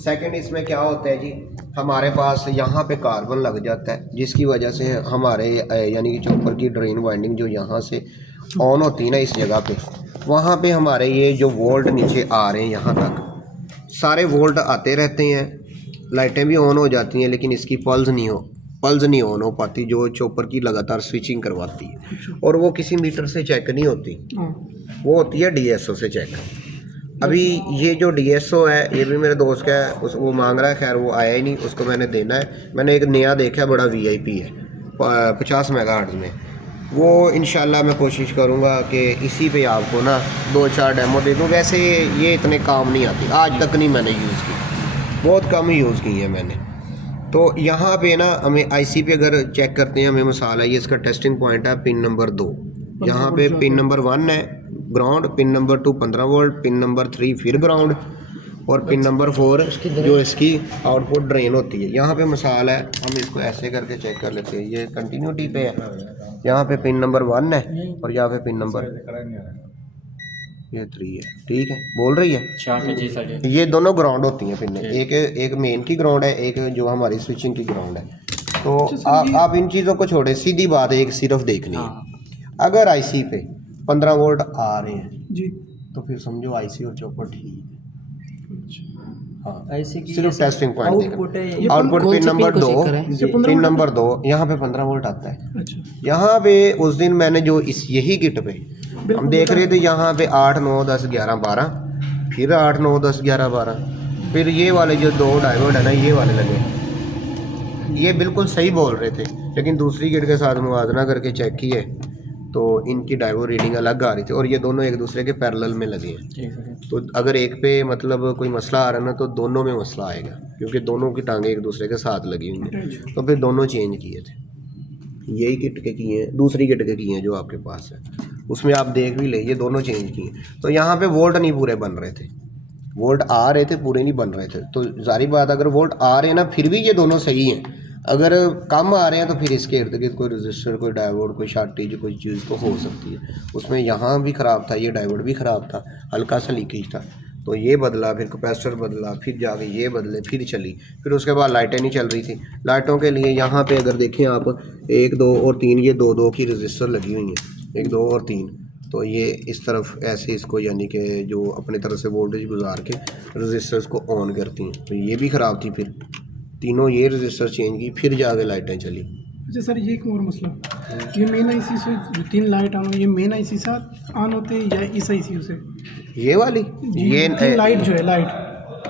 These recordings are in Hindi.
सेकंड इसमें क्या होता है जी, हमारे पास यहाँ पे कार्बन लग जाता है जिसकी वजह से हमारे यानी कि चॉपर की ड्रेन वाइंडिंग जो यहाँ से ऑन होती है ना इस जगह पे, वहाँ पे हमारे ये जो वोल्ट नीचे आ रहे हैं यहाँ तक सारे वोल्ट आते रहते हैं, लाइटें भी ऑन हो जाती हैं, लेकिन इसकी पल्स नहीं ऑन हो पाती जो चॉपर की लगातार स्विचिंग करवाती है। और वो किसी मीटर से चेक नहीं होती, वो होती है डीएसओ से चेक। अभी ये जो डीएसओ है ये भी मेरे दोस्त का है, वो मांग रहा है, खैर वो आया ही नहीं, उसको मैंने देना है। मैंने एक नया देखा है, बड़ा वीआईपी है 50 मेगाहर्ट्ज़ में, वो इंशाल्लाह मैं कोशिश करूँगा कि इसी पे आपको ना 2-4 डेमो दे दूँ। वैसे ये इतने काम नहीं आती, आज तक नहीं मैंने यूज़ की, बहुत कम ही यूज़ की है मैंने। तो यहाँ पे ना हमें आईसी पे अगर चेक करते हैं हमें मसाला, ये इसका टेस्टिंग पॉइंट है पिन नंबर 2, यहाँ पे पिन नंबर 1 है ground, pin number 2 15 volt, pin number 3 फिर ग्राउंड, और पिन नंबर 4 जो इसकी आउटपुट ड्रेन होती है। यहाँ पे मसाला है, हम इसको ऐसे करके चेक कर लेते हैं, ये कंटिन्यूटी पे है, यहाँ पे पिन नंबर 1 है और यहाँ पे पिन नंबर ये 3 है, ठीक है, बोल रही है। ये दोनों ग्राउंड होती हैं पिन, एक मेन की ग्राउंड है, एक जो हमारी स्विचिंग की ग्राउंड है। तो आप इन चीज़ों को छोड़े, सीधी बात है, एक सिर्फ देखनी है, अगर आईसी पे 15 वोल्ट आ रहे हैं जी तो फिर समझो आईसी और चॉपर ठीक है। हाँ, आईसी की सिर्फ टेस्टिंग पॉइंट देखना, output pin number 2, pin number 2 यहाँ पे 15 वोल्ट आता है। अच्छा। यहाँ पे उस दिन मैंने जो इस यही किट पे हम देख रहे थे, यहाँ पे 8 9 10 11 12, फिर 8 9 10 11 12, फिर ये वाले जो 2 डायोड है ना ये वाले लगे, ये बिल्कुल सही बोल रहे थे, लेकिन दूसरी किट के साथ मुवाजना करके चेक किए तो इनकी डायोड रीडिंग अलग आ रही थी, और ये दोनों एक दूसरे के पैरेलल में लगे हैं। तो अगर एक पे मतलब कोई मसला आ रहा है ना तो दोनों में मसला आएगा, क्योंकि दोनों की टांगें एक दूसरे के साथ लगी हुई हैं। तो फिर दोनों चेंज किए थे, यही किट के किए हैं, दूसरी किट के किए हैं जो आपके पास है, उसमें आप देख भी ले, ये दोनों चेंज किए। तो यहाँ पे वोल्ट नहीं पूरे बन रहे थे, वोल्ट आ रहे थे पूरे नहीं बन रहे थे। तो जारी बात, अगर वोल्ट आ रहे हैं ना फिर भी ये दोनों सही हैं, अगर कम आ रहे हैं तो फिर इसके इर्द गिर्द कोई रजिस्टर, कोई डायोड, कोई शार्टेज, कोई चीज़ तो हो सकती है। उसमें यहाँ भी ख़राब था, ये डायोड भी ख़राब था, हल्का सा लीकेज था, तो ये बदला, फिर कैपेसिटर बदला, फिर जाके ये बदले, फिर चली, फिर उसके बाद लाइटें नहीं चल रही थी। लाइटों के लिए यहाँ पे अगर देखें आप 1 2 और 3, ये 2 की रजिस्टर लगी हुई हैं, 1 2 और 3, तो ये इस तरफ ऐसे इसको यानी कि जो अपने तरफ से वोल्टेज गुजार के रजिस्टर्स को ऑन करती हैं, तो ये भी ख़राब थी। फिर तीनों ये रजिस्टर चेंज की, फिर जाके लाइटें चली। अच्छा सर, ये एक और मसला, ये मेन आईसी से जो 3 लाइट ऑन, ये मेन आईसी से ऑन होते हैं या इस आईसी से? ये वाली ये लाइट जो है, लाइट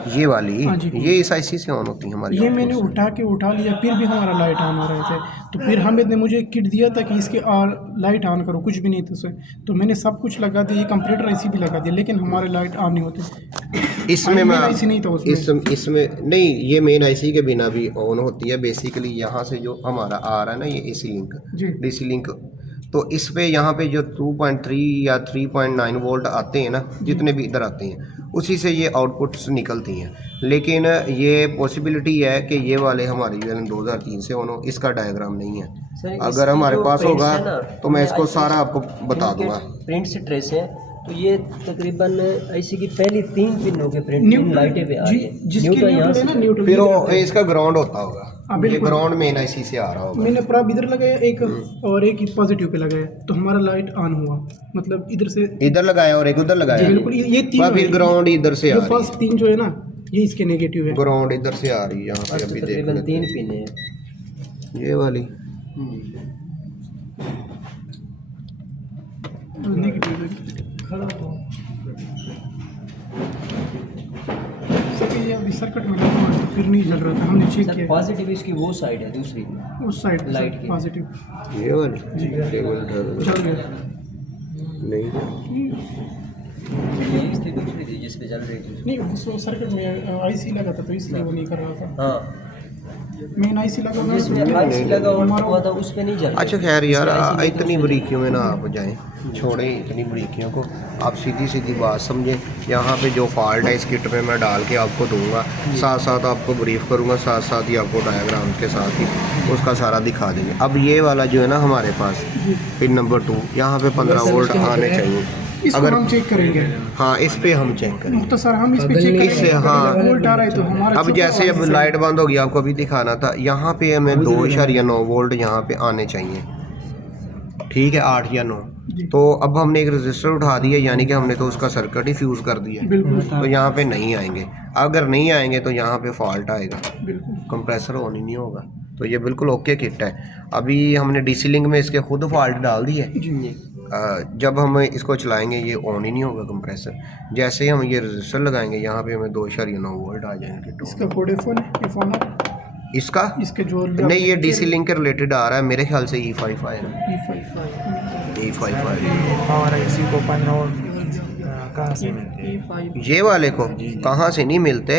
ये वाली ये इस आईसी से ऑन होती है हमारी। ये मैंने उठा लिया, फिर भी हमारा लाइट ऑन हो रहे थे। तो फिर हामिद ने मुझे किट दिया था कि इसके लाइट ऑन करो, कुछ भी नहीं था उससे, तो मैंने सब कुछ लगा दिया, ये कंप्यूटर आईसी भी लगा दिया, लेकिन हमारे लाइट ऑन नहीं होते। इसमें मैं आईसी नहीं था उसमें, इसमें नहीं, ये मेन आईसी के बिना भी ऑन होती है। बेसिकली यहाँ से जो हमारा आ रहा है ना ये एसी लिंक, डीसी लिंक, तो इस पे यहाँ पे जो 2.3 या 3.9 वोल्ट आते हैं ना, जितने भी इधर आते हैं, उसी से ये आउटपुट्स निकलती हैं। लेकिन ये पॉसिबिलिटी है कि ये वाले हमारे जो 2003 से ऑन हो, इसका डायग्राम नहीं है। अगर हमारे पास होगा तो मैं इसको सारा आपको बता दूंगा। प्रिंट से ट्रेस है, तो ये तकरीबन आईसी की पहली 3 पिनों के प्रिंट लाइटें पे आ रही है, न्यूट्रल, फिर वो इसका ग्राउंड होता होगा, ये ग्राउंड मेन आईसी से आ रहा होगा। मैंने प्रॉब इधर लगाया एक और एक पॉजिटिव पे लगाया, तो हमारा लाइट ऑन हुआ, मतलब इधर से इधर लगाया और एक उधर लगाया, बिल्कुल। ये 3 फिर ग्राउंड इधर से आ रही है, फर्स्ट 3 जो है ना ये इसके नेगेटिव है, ग्राउंड इधर से आ रही है। यहाँ पे अभी तकरीबन 3 पिन है ये वाली, नेगेटिव खड़ा हुआ ये अभी सर्किट में लगा हुआ, तो फिर नहीं जल रहा था, हमने चेक किया। पॉजिटिव इसकी वो साइड है, दूसरी उस साइड लाइट की पॉजिटिव, ये वाली जल गया नहीं, ये इसकी दूसरी थी जिस पे जल रही थी नहीं, उस सर्किट में आईसी लगा था तो इसलिए वो नहीं कर रहा था। हाँ, मेन आईसी लगा हुआ जिसमें आईसी लगा हुआ था उस पे नहीं जल रहा। अच्छा खैर यार, इतनी बारीकियों में ना आप जाएं, छोड़ें इतनी बारीकियों को, आप सीधी सीधी बात समझें। यहाँ पे जो फॉल्ट है इस किट में मैं डाल के आपको दूंगा, साथ साथ आपको ब्रीफ करूँगा, साथ साथ ही आपको डायग्राम के साथ ही उसका सारा दिखा देंगे। अब ये वाला जो है ना हमारे पास पिन नंबर 2, यहाँ पे 15 वोल्ट आने चाहिए, इसको अगर हम चेक करेंगे। हाँ इस पे हम चेक करेंगे। मुख्तसर हम इस पे चेक करेंगे। इससे हाँ वोल्ट आ रहा है तो हमारा अब जैसे अब लाइट बंद होगी, आपको अभी दिखाना था, यहाँ पे हमें 2.9 वोल्ट यहाँ पे आने चाहिए, ठीक है, 8 या 9। तो अब हमने एक रजिस्टर उठा दिया, यानी कि हमने तो उसका सर्किट ही फ्यूज़ कर दिया, तो यहाँ पे नहीं आएंगे। अगर नहीं आएंगे तो यहाँ पे फॉल्ट आएगा, कंप्रेसर ऑन ही नहीं होगा। तो ये बिल्कुल ओके किट है। अभी हमने डीसी लिंक में इसके खुद फॉल्ट डाल दी है, जब हम इसको चलाएंगे ये ऑन ही नहीं होगा कंप्रेसर। जैसे ही हम ये रजिस्टर लगाएंगे यहाँ पे हमें 2.9 वोल्ट आ जाएंगे। इसका कोड फोन है, फोन है इसका इसके जो नहीं, ये डीसी लिंक के रिलेटेड आ रहा है, मेरे ख्याल से E5 आएगा। E5 और इसी को कहाँ से मिलते? ये वाले को कहाँ से नहीं मिलते,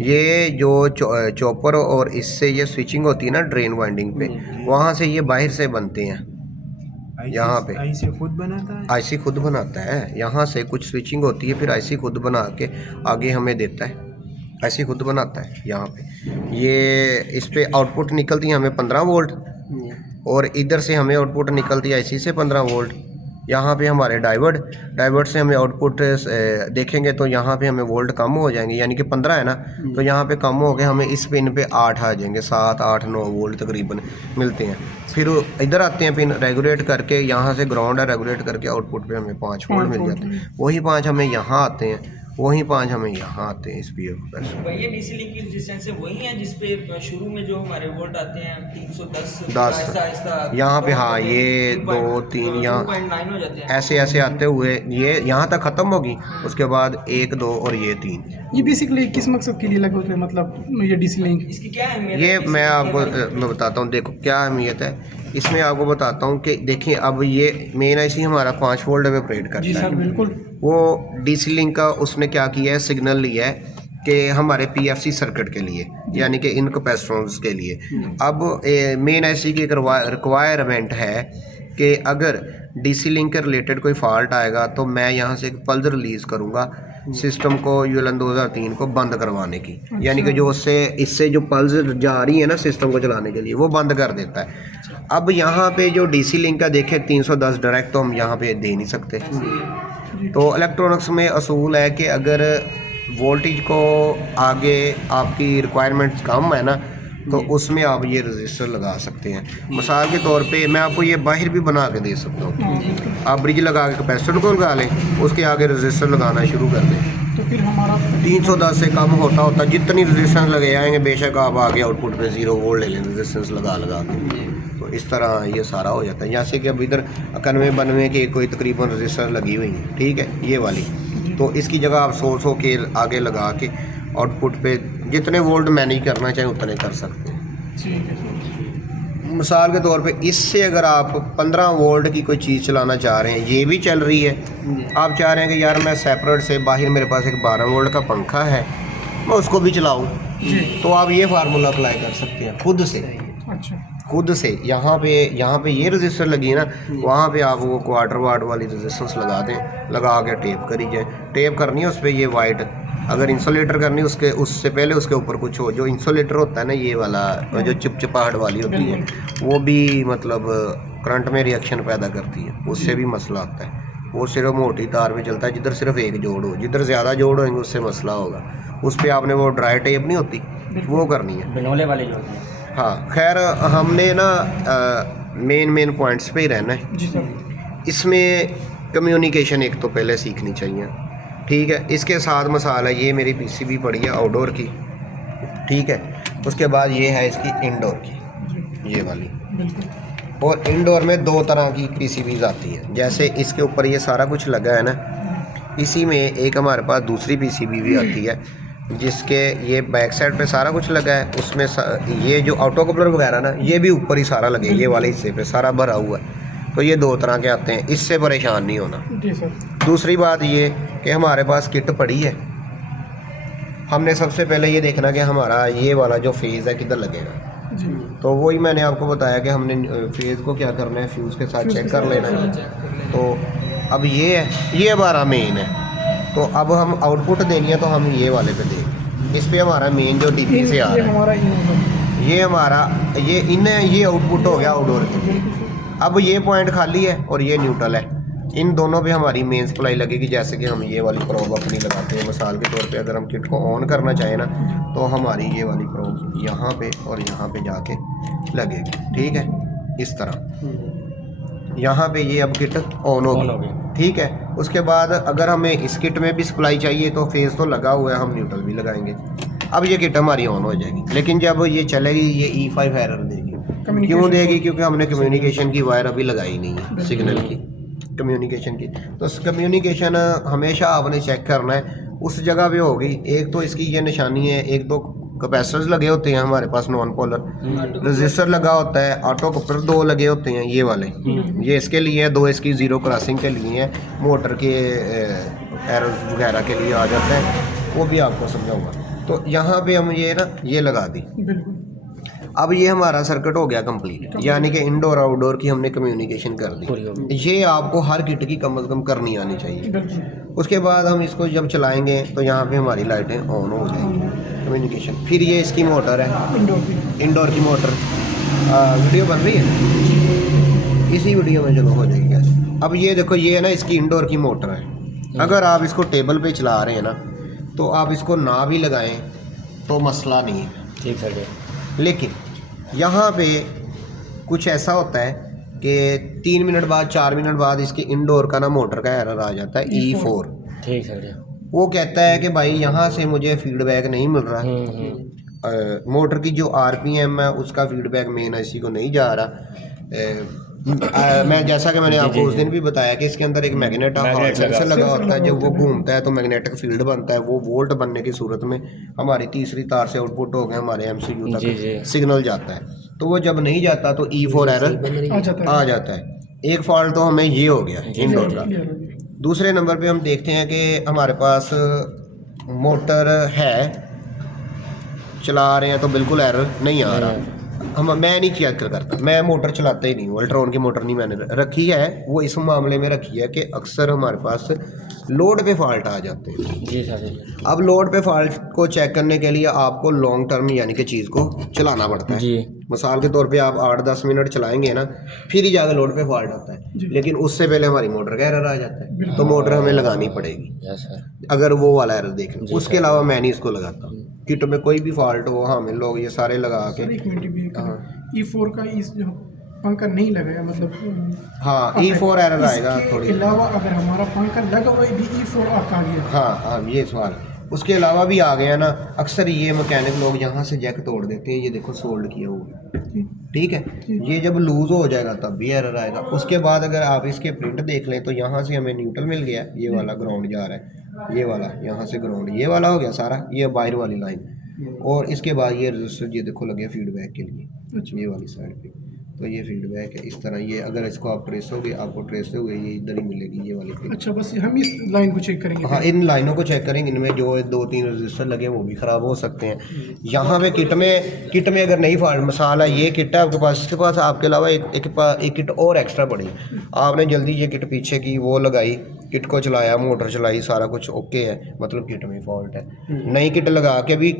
ये जो चॉपर और इससे ये स्विचिंग होती है ना ड्रेन वाइंडिंग पे, वहाँ से ये बाहर से बनते हैं। यहाँ पे आईसी खुद बनाता है, आईसी खुद बनाता है, यहाँ से कुछ स्विचिंग होती है, फिर आईसी खुद बना के आगे हमें देता है, आईसी खुद बनाता है। यहाँ पे ये इस पे आउटपुट निकलती है हमें 15 वोल्ट, और इधर से हमें आउटपुट निकलती है आईसी से 15 वोल्ट। यहाँ पे हमारे डाइवर्ट से हमें आउटपुट देखेंगे तो यहाँ पे हमें वोल्ट कम हो जाएंगे, यानी कि 15 है ना, तो यहाँ पे कम हो गए, हमें इस पिन पे 8 आ जाएंगे, 7, 8, 9 वोल्ट तकरीबन मिलते हैं। फिर इधर आते हैं पिन रेगुलेट करके, यहाँ से ग्राउंड है, रेगुलेट करके आउटपुट पे हमें 5 वोल्ट मिल जाते हैं। वही 5 हमें यहाँ आते हैं, वही 5 हमें यहाँ आते हैं इस पी एफ। भैया डीसी लिंक की रेजिस्टेंस वही है जिसपे शुरू में जो हमारे वोल्ट आते हैं 310 10 यहाँ पे, हाँ ये 2, 3 यहाँ 2.9 हो जाते हैं, ऐसे ऐसे आते हुए ये यहाँ तक ख़त्म होगी, उसके बाद 1, 2 और ये 3। ये बेसिकली किस मकसद के लिए लगे होते हैं, मतलब ये डीसी लिंक? इसकी क्या है? ये मैं आपको मैं बताता हूँ, देखो क्या अहमियत है इसमें, आपको बताता हूँ कि देखिए अब ये मेन आईसी हमारा 5 वोल्ट पे ऑपरेट करता है। जी सर बिल्कुल। वो डीसी लिंक का उसने क्या किया है, सिग्नल लिया है कि हमारे पीएफसी सर्किट के लिए, यानी कि इन कैपेसिटेंस के लिए। अब मेन आईसी की एक रिक्वायरमेंट है कि अगर डीसी लिंक के रिलेटेड कोई फॉल्ट आएगा तो मैं यहाँ से एक पल्स रिलीज़ करूँगा सिस्टम को ULN 2003 को बंद करवाने की, यानी कि जो इससे जो पल्स जा रही है ना सिस्टम को चलाने के लिए, वो बंद कर देता है। अब यहाँ पे जो डीसी लिंक का देखें 310 डायरेक्ट तो हम यहाँ पे दे नहीं सकते। तो इलेक्ट्रॉनिक्स में असूल है कि अगर वोल्टेज को आगे आपकी रिक्वायरमेंट्स कम है ना, तो उसमें आप ये रजिस्टर लगा सकते हैं। मिसाल के तौर पे मैं आपको ये बाहर भी बना के दे सकता हूँ, आप ब्रिज लगा के कैपेसिटर को लगा लें, उसके आगे रजिस्टर लगाना शुरू कर दें, तो फिर हमारा 310 से कम होता जितनी रजिस्टेंस लगे आएंगे, बेशक आप आगे आउटपुट पे 0 वोल्ट ले लें रजिस्टेंस लगा के। तो इस तरह ये सारा हो जाता है। जैसे कि अब इधर 91-92 की कोई तकरीबन रजिस्टर लगी हुई है, ठीक है, ये वाली, तो इसकी जगह आप 100 के आगे लगा के आउटपुट पे जितने वोल्ट मैनेज करना चाहें उतने कर सकते हैं। मिसाल के तौर पे इससे अगर आप 15 वोल्ट की कोई चीज़ चलाना चाह रहे हैं, ये भी चल रही है, आप चाह रहे हैं कि यार मैं सेपरेट से बाहर मेरे पास एक 12 वोल्ट का पंखा है, मैं उसको भी चलाऊँ, तो आप ये फार्मूला अप्लाई कर सकते हैं खुद से। अच्छा, खुद से यहाँ पे ये रजिस्टर लगी है ना, वहाँ पे आप वो क्वार्टर वाट वाली रजिस्टेंस लगा दें, लगा के टेप करी जाए। टेप करनी है उस पर ये वाइट, अगर इंसुलेटर करनी है उससे पहले उसके ऊपर कुछ हो, जो इंसुलेटर होता है ना ये वाला, जो चिपचिपाहट वाली होती है, वो भी मतलब करंट में रिएक्शन पैदा करती है, उससे भी मसला आता है। वो सिर्फ मोटी तार पे चलता है, जिधर सिर्फ एक जोड़ हो, जिधर ज़्यादा जोड़ होंगे उससे मसला होगा। उस पर आपने वो ड्राई टेप नहीं होती, वो करनी है, बिनोले वाले जो हैं। हाँ खैर हमने ना मेन पॉइंट्स पे ही रहना है। जी सर। इसमें कम्युनिकेशन एक तो पहले सीखनी चाहिए, ठीक है। इसके साथ मसाला ये मेरी पीसीबी पड़ी है आउटडोर की, ठीक है। उसके बाद ये है इसकी इंडोर की, ये वाली। और इंडोर में 2 तरह की पीसीबीज आती है, जैसे इसके ऊपर ये सारा कुछ लगा है ना, इसी में एक हमारे पास दूसरी पीसीबी भी आती है, जिसके ये बैक साइड पे सारा कुछ लगा है, उसमें ये जो ऑटो कपलर वगैरह ना, ये भी ऊपर ही सारा लगे, ये वाले हिस्से पे सारा भरा हुआ है। तो ये 2 तरह के आते हैं, इससे परेशान नहीं होना। जी सर। दूसरी बात ये कि हमारे पास किट पड़ी है, हमने सबसे पहले ये देखना कि हमारा ये वाला जो फेज़ है किधर लगेगा। जी। तो वही मैंने आपको बताया कि हमने फेज़ को क्या करना है, फ्यूज़ के साथ चेक कर लेना है। तो अब ये है, ये हमारा मेन है, तो अब हम आउटपुट देनी है तो हम ये वाले पे देंगे। इस पे हमारा मेन जो डीपी से आ रहा है, ये हमारा ये इन है, ये आउटपुट हो गया आउटडोर के लिए। अब ये पॉइंट खाली है और ये न्यूट्रल है, इन दोनों पे हमारी मेन सप्लाई लगेगी। जैसे कि हम ये वाली प्रोब अपनी लगाते हैं, मिसाल के तौर पे अगर हम किट को ऑन करना चाहें ना, तो हमारी ये वाली प्रोब यहाँ पे और यहाँ पे जाके लगेगी। ठीक है, इस तरह यहाँ पे ये अब किट ऑन होगी। ठीक है, उसके बाद अगर हमें इस किट में भी सप्लाई चाहिए तो फेज़ तो लगा हुआ है, हम न्यूट्रल भी लगाएंगे। अब ये किट हमारी ऑन हो जाएगी, लेकिन जब ये चलेगी ये E5 एरर देगी। क्यों देगी? क्योंकि हमने कम्युनिकेशन की वायर अभी लगाई नहीं है, सिग्नल की, कम्युनिकेशन की। तो कम्युनिकेशन हमेशा आपने चेक करना है उस जगह पे होगी। एक तो इसकी ये निशानी है, एक तो कैपेसिटर्स लगे होते हैं हमारे पास नॉन पोलर, रजिस्टर लगा होता है, ऑटो कपलर 2 लगे होते हैं ये वाले, ये इसके लिए है, 2 इसकी ज़ीरो क्रॉसिंग के लिए है, मोटर के एरर्स वगैरह के लिए आ जाता है, वो भी आपको समझाऊंगा। तो यहाँ पे हम ये ना ये लगा दी। अब ये हमारा सर्किट हो गया कंप्लीट, यानी कि इंडोर आउटडोर की हमने कम्युनिकेशन कर दी। ये आपको हर किट की कम से कम करनी आनी चाहिए। उसके बाद हम इसको जब चलाएंगे तो यहाँ पे हमारी लाइटें ऑन हो जाएंगी, कम्युनिकेशन। फिर ये इसकी मोटर है, इंडोर की मोटर। वीडियो बन रही है, इसी वीडियो में चलो हो जाएगी कैसे। अब ये देखो, ये ना इसकी इंडोर की मोटर है। अगर आप इसको टेबल पे चला रहे हैं ना, तो आप इसको ना भी लगाएं तो मसला नहीं है, ठीक है। लेकिन यहाँ पे कुछ ऐसा होता है कि 3 मिनट बाद 4 मिनट बाद इसके इंडोर का ना मोटर का एरर आ जाता है E4। ठीक है। वो कहता है कि भाई यहाँ से मुझे फीडबैक नहीं मिल रहा, मोटर की जो RPM है उसका फीडबैक मेन IC को नहीं जा रहा। मैं जैसा कि मैंने आपको उस दिन भी बताया कि इसके अंदर एक मैग्नेट सेंसर लगा होता है, जब वो घूमता है तो मैग्नेटिक फील्ड बनता है, वो वोल्ट बनने की सूरत में हमारी तीसरी तार से आउटपुट हो गए हमारे MCU तक सिग्नल जाता है। तो वो जब नहीं जाता तो E4 एरर आ जाता है। एक फॉल्ट तो हमें ये हो गया इंडोर का। दूसरे नंबर पे हम देखते हैं कि हमारे पास मोटर है, चला रहे हैं तो बिल्कुल एरर नहीं आ रहा। मैं नहीं किया करता, मैं मोटर चलाता ही नहीं हूँ, अल्ट्रॉन की मोटर नहीं मैंने रखी है। वो इस मामले में रखी है कि अक्सर हमारे पास लोड पे फॉल्ट आ जाते हैं। जी सर। अब लोड पे फॉल्ट को चेक करने के लिए आपको लॉन्ग टर्म यानी कि चीज़ को चलाना पड़ता है जी। मिसाल के तौर पे आप 8-10 मिनट चलाएंगे ना, फिर ही जाकर लोड पे फॉल्ट होता है, लेकिन उससे पहले हमारी मोटर का एरर आ जाता है, तो मोटर हमें लगानी पड़ेगी अगर वो वाला एरर देख लें। उसके अलावा मैं नहीं इसको लगाता। किट में कोई भी फॉल्ट हो, हमें लोग ये सारे लगा के E4 का इस जो पंखा नहीं लगाया, मतलब हाँ E4 एरर आएगा। थोड़ी अलावा अगर हमारा पंखा लगा हुआ भी E4 आ गया, हाँ ये सवाल। उसके अलावा भी आ गया ना, अक्सर ये मैकेनिक लोग यहाँ से जैक तोड़ देते हैं, ये देखो सोल्ड किया हुआ, ठीक है। ये जब लूज हो जाएगा तब भी एरर आएगा। उसके बाद अगर आप इसके प्रिंट देख लें तो यहाँ से हमें न्यूट्रल मिल गया, ये वाला ग्राउंड जा रहा है, ये वाला यहाँ से ग्राउंड, ये वाला हो गया सारा, ये बाहर वाली लाइन। और इसके बाद ये रजिस्टर, ये देखो लगे फीडबैक के लिए, ये वाली साइड पे, तो ये फीडबैक है इस तरह। ये अगर इसको आप ट्रेस होगे, आपको ट्रेस हुए ये इधर ही मिलेगी, ये वाली फीडबैक। अच्छा, बस हम इस लाइन को चेक करेंगे। हाँ, इन लाइनों को चेक करेंगे, इनमें जो 2-3 रजिस्टर लगे वो भी ख़राब हो सकते हैं। यहाँ पे किट में अगर नहीं फॉल्ट, मिसाल है ये किट है आपके पास, इसके पास आपके अलावा एक किट और एक्स्ट्रा पड़ी, आपने जल्दी ये किट पीछे की वो लगाई, किट को चलाया, मोटर चलाई, सारा कुछ ओके है, मतलब किट में फॉल्ट है। नई किट लगा के भी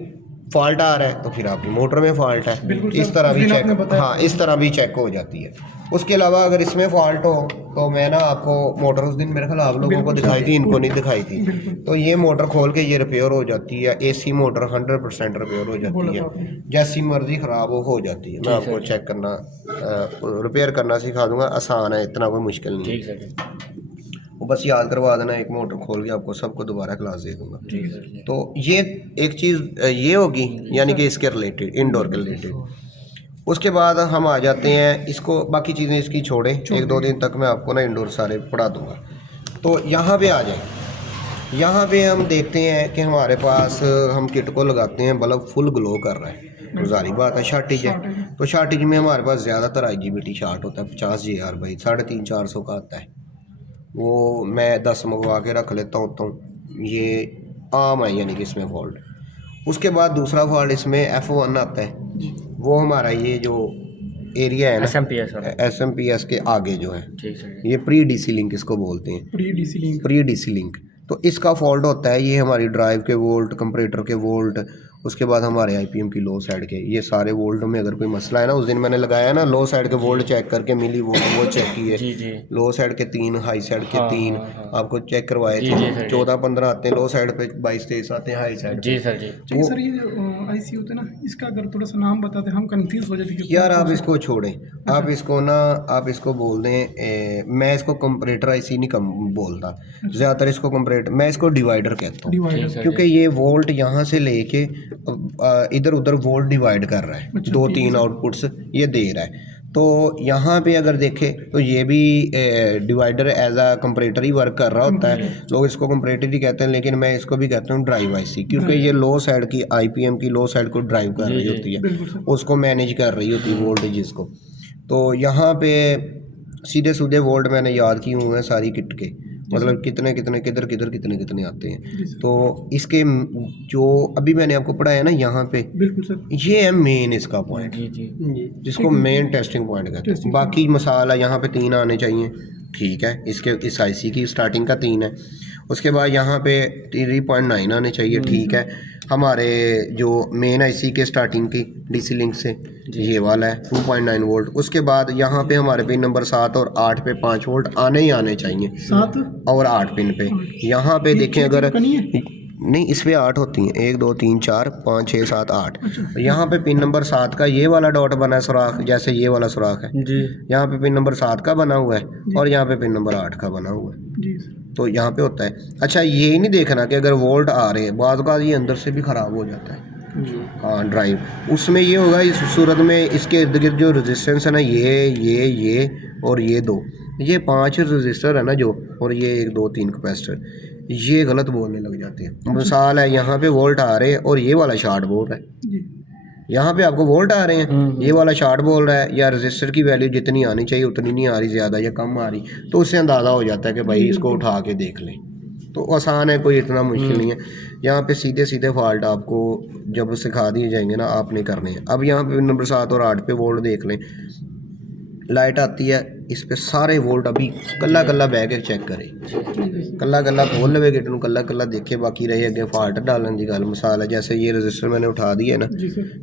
फॉल्ट आ रहा है तो फिर आपकी मोटर में फॉल्ट है। इस तरह भी चेक, हाँ इस तरह भी चेक हो जाती है। उसके अलावा अगर इसमें फॉल्ट हो तो मैं ना आपको मोटर उस दिन मेरे ख्याल आप लोगों को दिखाई थी, इनको नहीं दिखाई थी, तो ये मोटर खोल के ये रिपेयर हो जाती है। AC मोटर 100% रिपेयर हो जाती है, जैसी मर्जी ख़राब हो जाती है। मैं आपको चेक करना, रिपेयर करना सिखा दूँगा, आसान है, इतना कोई मुश्किल नहीं है। वो बस याद करवा देना, एक मोटर खोल के आपको सबको दोबारा क्लास दे दूंगा। तो ये एक चीज़ ये होगी, यानी कि इसके रिलेटेड, इंडोर के रिलेटेड। उसके बाद हम आ जाते हैं इसको, बाकी चीज़ें इसकी छोड़ें, 1-2 दिन तक मैं आपको ना इंडोर सारे पढ़ा दूंगा। तो यहाँ पे आ जाए, यहाँ पे हम देखते हैं कि हमारे पास हम किट को लगाते हैं, बल्ब फुल ग्लो कर रहा है, गुजारी बात है, शार्टेज है। तो शार्टेज में हमारे पास ज़्यादातर IGBT शार्ट होता है, 50 GR भाई 350-400 का आता है, वो मैं 10 मंगवा के रख लेता हूँ, तो ये आम है, यानी कि इसमें फॉल्ट। उसके बाद दूसरा फॉल्ट इसमें F1 आता है, वो हमारा ये जो एरिया है ना, SMPS के आगे जो है, ये प्री DC लिंक इसको बोलते हैं, प्री DC लिंक। तो इसका फॉल्ट होता है, ये हमारी ड्राइव के वोल्ट, कंपरेटर के वोल्ट उसके बाद हमारे आईपीएम की लो साइड के ये सारे वोल्ट में अगर कोई मसला है ना, उस दिन मैंने लगाया ना लो साइड के वोल्ट चेक करके मिली वोल्ट वो चेक किए, लो साइड के 3, हाई साइड के 3 आपको चेक करवाए थे। 14-15 आते हैं लो साइड पे, 22-23 आते हैं हाई साइड। जी सर। जी सर, ये जो आईसी होते हैं ना, इसका अगर थोड़ा सा नाम बताते हम कंफ्यूज हो जाते यार। आप इसको छोड़ें, आप इसको ना आप इसको बोल दें, मैं इसको कंपरेटर आईसी नहीं बोलता ज़्यादातर, इसको कंपरेटर, मैं इसको डिवाइडर कहता हूँ, क्योंकि ये वोल्ट यहाँ से लेके इधर उधर वोल्ट डिवाइड कर रहा है, 2-3 आउटपुट्स ये दे रहा है। तो यहाँ पे अगर देखें तो ये भी डिवाइडर एज आ कंपरेटर ही वर्क कर रहा होता है। लोग इसको कंपरेटर ही कहते हैं, लेकिन मैं इसको भी कहता हूँ ड्राइव आईसी, क्योंकि ये लो साइड की आईपीएम की लो साइड को ड्राइव कर रही होती है, उसको मैनेज कर रही होती है वोल्टेज को। तो यहाँ पे सीधे सीधे वोल्ट मैंने याद किए हुए हैं सारी किट के, मतलब कितने कितने आते हैं। तो इसके जो अभी मैंने आपको पढ़ाया ना यहाँ पे, बिल्कुल सर, ये है मेन इसका पॉइंट, जिसको मेन टेस्टिंग पॉइंट कहते हैं। बाकी मसाला यहाँ पे 3 आने चाहिए, ठीक है, इसके इस आईसी की स्टार्टिंग का 3 है। उसके बाद यहाँ पे 3.9 आने चाहिए, ठीक है। हमारे जो मेन आईसी के स्टार्टिंग की डीसी लिंक से ये वाला है 2.9 वोल्ट। उसके बाद यहाँ पे हमारे पिन नंबर 7 और 8 पे 5 वोल्ट आने ही आने चाहिए, 7 और 8 पिन पे। यहाँ पे देखें, अगर नहीं इस पे 8 होती हैं, 1 2 3 4 5 6 7 8। यहाँ पे पिन नंबर 7 का ये वाला डॉट बना है सुराख, जैसे ये वाला सुराख है जी, यहाँ पे पिन नंबर 7 का बना हुआ है और यहाँ पे पिन नंबर 8 का बना हुआ है जी। तो यहाँ पे होता है। अच्छा, ये ही नहीं देखना कि अगर वोल्ट आ रहे हैं, बाद का ये अंदर से भी ख़राब हो जाता है। हाँ, ड्राइव उसमें ये होगा, इस सूरत में इसके इर्द गिर्द जो रेजिस्टेंस है ना, ये और ये 2, ये 5 रजिस्टर है ना जो, और ये 1 2 3 कैपेसिटर, ये गलत बोलने लग जाते हैं। मिसाल है, यहाँ पे वोल्ट आ रहे हैं और ये वाला शार्ट बोल रहा है, यहाँ पे आपको वोल्ट आ रहे हैं, ये वाला शार्ट बोल रहा है, या रजिस्टर की वैल्यू जितनी आनी चाहिए उतनी नहीं आ रही, ज़्यादा या कम आ रही, तो उससे अंदाज़ा हो जाता है कि भाई इसको उठा के देख लें। तो आसान है, कोई इतना मुश्किल नहीं है। यहाँ पे सीधे सीधे फॉल्ट आपको जब सिखा दिए जाएंगे ना, आपने करने हैं। अब यहाँ पे नंबर 7 और 8 पे वोल्ट देख लें, लाइट आती है, इस पे सारे वोल्ट अभी कल्ला कल्ला बह के चेक करें, कल्ला कल्ला खोल लवे गिट नूं, कल्ला कल्ला देखे, बाकी रहे अगे फॉल्ट डालन की गल। मिसाल है, जैसे ये रजिस्टर मैंने उठा दिया ना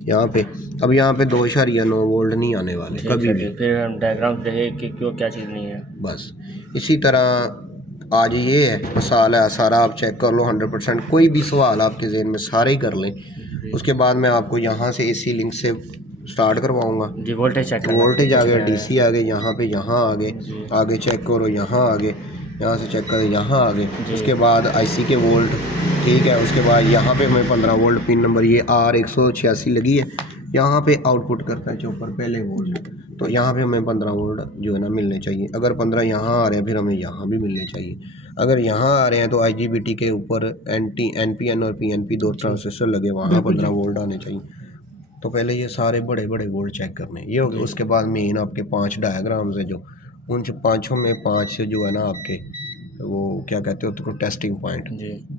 यहाँ पे, अब यहाँ पे 2.9 वोल्ट नहीं आने वाले कभी भी। फिर हम डायग्राम देखे कि क्यों क्या चीज़ नहीं है। बस इसी तरह आज ये है, मिसाल है, सारा आप चेक कर लो 100%। कोई भी सवाल आपके जहन में सारे ही कर लें, उसके बाद मैं आपको यहाँ से एसी लिंक से स्टार्ट करवाऊंगा जी। वोल्टेज चेक, वोल्टेज आ गया, डीसी आ गए, यहाँ पे यहाँ आगे चेक करो, यहाँ आगे, यहाँ से चेक करो, यहाँ आगे। उसके बाद आईसी के वोल्ट, ठीक है। उसके बाद यहाँ पे हमें 15 वोल्ट पिन नंबर ये R186 लगी है, यहाँ पे आउटपुट करता है चॉपर पहले वोल्ट, तो यहाँ पे हमें 15 वोल्ट जो है ना मिलने चाहिए। अगर 15 यहाँ आ रहे हैं, फिर हमें यहाँ भी मिलने चाहिए। अगर यहाँ आ रहे हैं तो IGBT के ऊपर NPN और PNP 2 ट्रांजिस्टर लगे, वहाँ 15 वोल्ट आने चाहिए। तो पहले ये सारे बड़े बड़े वोल्ट चेक करने ये हो गए। उसके बाद मेन आपके 5 डायग्राम्स है, जो उन 5 में 5 जो है ना आपके वो क्या कहते हो, तो टेस्टिंग पॉइंट,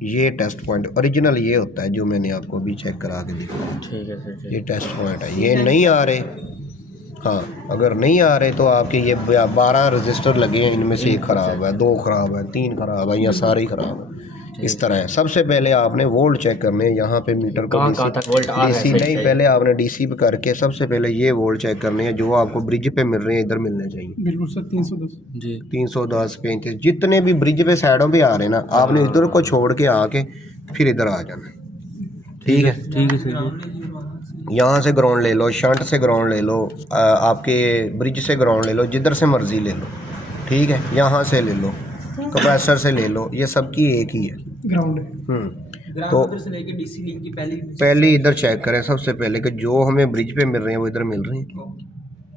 ये टेस्ट पॉइंट ओरिजिनल ये होता है जो मैंने आपको अभी चेक करा के दिखाया। ठीक है सर, ये टेस्ट पॉइंट है। ये नहीं आ रहे, हाँ अगर नहीं आ रहे तो आपके ये 12 रजिस्टर लगे हैं, इनमें से 1 ख़राब है, 2 ख़राब है, 3 ख़राब है, या सारे ही ख़राब है। इस तरह है। सबसे पहले आपने वोल्ट चेक करने, यहाँ पे मीटर का डीसी नहीं, पहले आपने डीसी पे करके सबसे पहले ये वोल्ट चेक करने हैं जो आपको ब्रिज पे मिल रहे हैं, इधर मिलने चाहिए। बिल्कुल सर, 310 जी, 310 35 जितने भी ब्रिज पे साइडों पे आ रहे हैं ना, आपने इधर को छोड़ के आके फिर इधर आ जाना। ठीक है, ठीक है सर। यहाँ से ग्राउंड ले लो, शंट से ग्राउंड ले लो, आपके ब्रिज से ग्राउंड ले लो, जिधर से मर्जी ले लो। ठीक है, यहाँ से ले लो, कंप्रेसर से ले लो, ये सबकी एक ही है ग्राउंड है। तो से लेके डीसी लिंक की पहले इधर चेक करें सबसे पहले कि जो हमें ब्रिज पे मिल रहे हैं वो इधर मिल रहे हैं,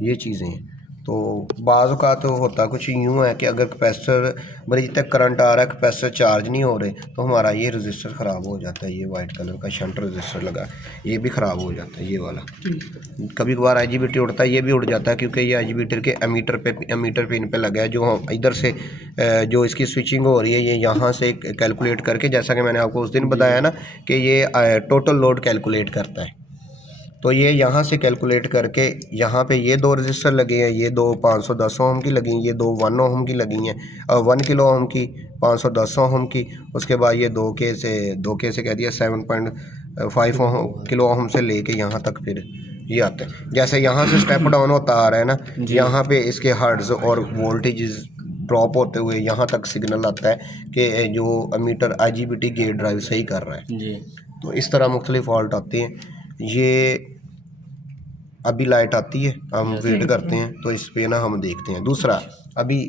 ये चीज़ें हैं। तो बाज़ का तो होता कुछ यूँ है कि अगर कैपेसिटर ब्रिज तक करंट आ रहा है, कैपेसिटर चार्ज नहीं हो रहे, तो हमारा ये रजिस्टर ख़राब हो जाता है। ये वाइट कलर का शंट रजिस्टर लगा, ये भी ख़राब हो जाता है, ये वाला। कभी कभार IGBT उड़ता है, ये भी उड़ जाता है, क्योंकि ये IGBT के एमीटर पिन पे लगा है, जो इधर से जो इसकी स्विचिंग हो रही है, ये यहाँ से कैलकुलेट करके, जैसा कि मैंने आपको उस दिन बताया ना कि ये टोटल लोड कैलकुलेट करता है। तो ये यहाँ से कैलकुलेट करके, यहाँ पे ये 2 रजिस्टर लगे हैं, ये 2 510 ओम की लगी हैं, ये 2 1 ओम की लगी हैं, 1 किलो ओम की, 510 ओम की। उसके बाद ये 2K से कह दिया 5 किलो ओम से लेके यहाँ तक फिर ये आते हैं। जैसे यहाँ से स्टेप डाउन होता आ रहा है ना, यहाँ पे इसके हर्ट्ज और वोल्टेज ड्रॉप होते हुए यहाँ तक सिग्नल आता है कि जो मीटर IGBT गेट ड्राइव सही कर रहा है जी। तो इस तरह मुख्तलिफ फॉल्ट आते हैं। ये अभी लाइट आती है, हम वेट करते हैं तो इस पे ना हम देखते हैं। दूसरा, अभी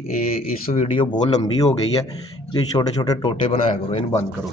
इस वीडियो बहुत लंबी हो गई है, ये छोटे छोटे टोटे बनाया करो, इन बंद करो।